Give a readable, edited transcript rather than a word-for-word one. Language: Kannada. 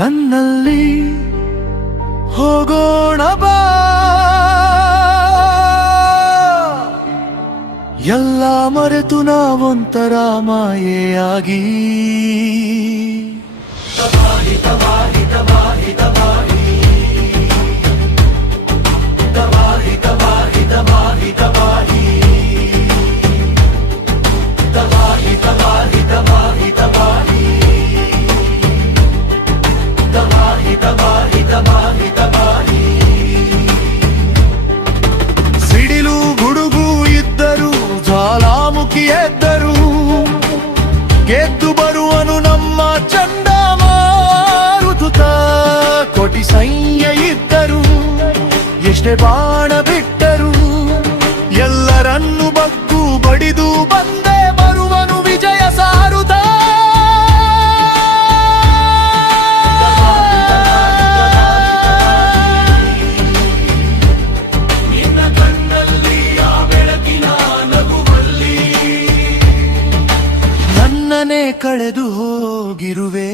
ನನ್ನಲ್ಲಿ ಹೋಗೋಣ ಬಾ, ಎಲ್ಲ ಮರೆತು ನಾವೊಂತರ ಮಾಯೆಯಾಗಿ. ತಬಾಹಿ ತಬಾಹಿ ತಬಾಹಿ ತಬಾಹಿ ತಬಾಹಿ ತಬಾಹಿ ತಬಾಹಿ ತಬಾಹಿ ತಬಾಹಿ ತಬಾಹಿ ತಬಾಹಿ ತಬಾಹಿ ತಬಾಹಿ ತಬಾಹಿ ತಬಾಹಿ ತಬಾಹಿ. ಸಿಡಿಲು ಗುಡುಗು ಇದ್ದರು, ಜ್ವಾಲಾಮುಖಿ ಎದ್ದರು, ಗೆದ್ದು ಬರುವನು ನಮ್ಮ ಚಂಡಮಾರುತ. ಕೋಟಿ ಸೈನ್ಯ ಇದ್ದರು, ಎಷ್ಟೇ ಬಾಣ ಬಿಟ್ಟರು, ಎಲ್ಲರನ್ನು ಬಗ್ಗು ಬಡಿದು ಬಂದೇ ಬರುವನು ವಿಜಯ ಸಾರುತ್ತ. ನಿನ್ನ ಕಣ್ಣಲ್ಲಿ ಆ ಬೆಳಕಿನ ನಗುವಲ್ಲಿ ನನ್ನನ್ನೇ ಕಳೆದು ಹೋಗಿರುವೆ.